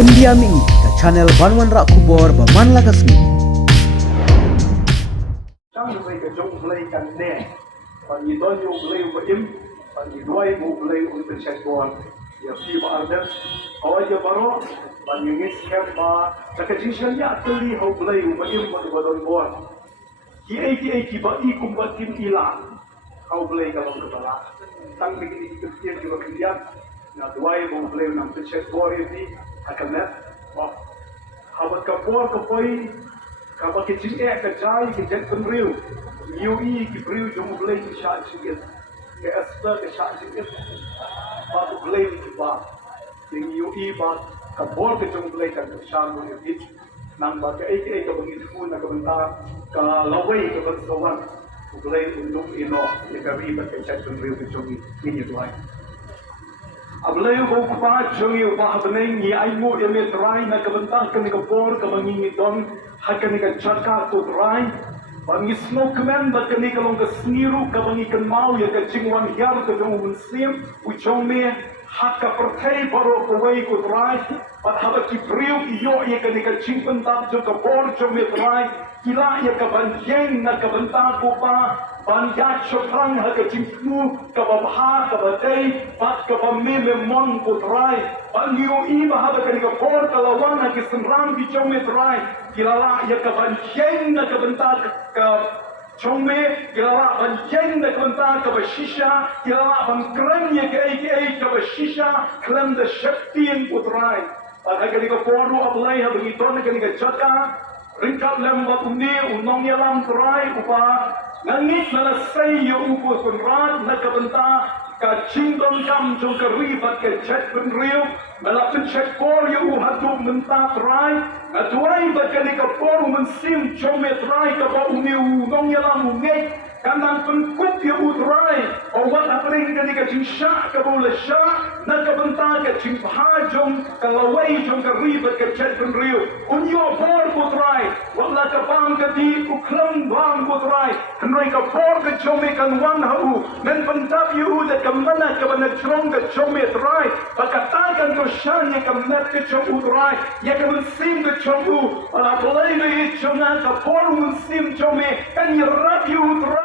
Pendiami ke channel Banwan Rak Kubor Baman Lakasni. Trong vậy cái trong play cần nè, còn gì đó dùng play một im, còn gì đuôi một play một bên sạch bồn, giờ khi mà ăn đất, có giờ baro, còn những cái xem mà cái chính sách nhá, tôi đi học play một im một bên bồn, khi bà đi cùng bà tìm đi làm, học play cái lòng cái đó, tăng cái cái tiền cái cái tiền, là đuôi một play nằm bên sạch bồn đi, akan net, học cái bồn cái bồi kalau kita cakap kejai kita penriu, UI kita penriu cuma boleh kisah sikit, ke Esther kisah sikit, baru boleh dicoba. Yang UI bah kabor kita cuma boleh kan kisah boleh nambah ke ke bagi semua nak bentar ke lawai ke bersawan, boleh untuk ino kita ribet kisah penriu kita cuma ini doai. Ablay ko pa chungi pa habneng ni ay mo yame try na kabantang kan kabor ka mangingiton hakan ka chaka to try bangi smoke man ba kan ka long ka sniru ka bangi kan mau ya ka chingwan yar ka dong muslim u chome hakka perthai baro ko wai ko try pat haba ki priu ki yo ya kan ka chingpan tap jo ka bor chome try kila ya ka banjeng na kabantang ko pa banyak syukrang harga cimpu kababha kabadai pat kabamime mon putrai bangiu iba harga kani kapor kalawan hagi senrang di chome trai kilala ya kabanjeng na kabentak ka chome kilala banjeng na kabentak ka bashisha kilala bangkrang ya ka bashisha klan da shaktiin putrai harga kani kapor ablai hagi ton kani ka chaka ringkat lembat undi unong yalam trai upa nangit na nasay yung upo kunrat na kabanta ka chingdong kam jong ka ribat ka chet penriu malapit chet kor yung uhadong menta try na tuay ba ka ni ka por mensim chome try ka ba uni unong yalam ungay kanang pengkup yung utray o wat apring ka ni ka chingsha ka bula sya na kabanta ka chimpha jong kalaway jong ka ribat ka chet penriu unyo por putray wala ka pang ka di uklang bang putray Henry ka por ka chome kan wan hau men pentap yu da kamana ka ban trong ka chome try pakatakan ko shanya ka met ka chomu try ya ka sim ka chomu ala play ni chona ka por sim chome kan yarab yu